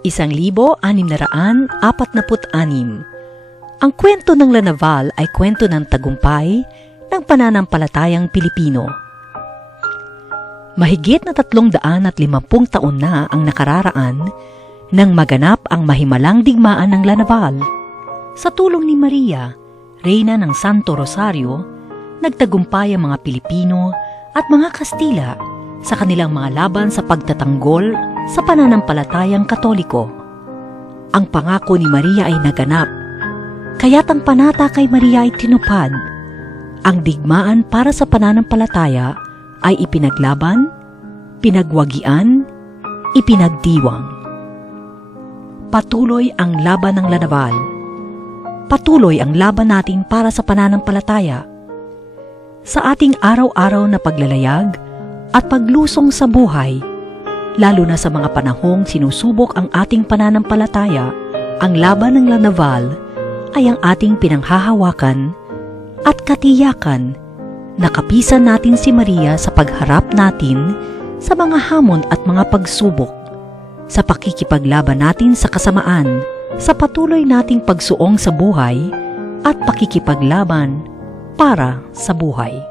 Isang libo anim na raan apat naput anim. Ang kwento ng Lanaval ay kwento ng tagumpay ng pananampalatayang Pilipino. Mahigit na tatlong daan at limampung taon na ang nakararaan nang maganap ang mahimalang digmaan ng Lanaval. Sa tulong ni Maria, Reyna ng Santo Rosario, nagtagumpay ang mga Pilipino at mga Kastila sa kanilang mga laban sa pagtatanggol sa pananampalatayang Katoliko. Ang pangako ni Maria ay naganap, kaya't ang panata kay Maria ay tinupad. Ang digmaan para sa pananampalataya ay ipinaglaban, pinagwagian, ipinagdiwang. Patuloy ang laban ng Lanaval. Patuloy ang laban natin para sa pananampalataya. Sa ating araw-araw na paglalayag at paglusong sa buhay, lalo na sa mga panahong sinusubok ang ating pananampalataya, ang laban ng Lanaval ay ang ating pinanghahawakan at katiyakan na kapisan natin si Maria sa pagharap natin sa mga hamon at mga pagsubok, sa pakikipaglaban natin sa kasamaan, sa patuloy nating pagsuong sa buhay at pakikipaglaban para sa buhay.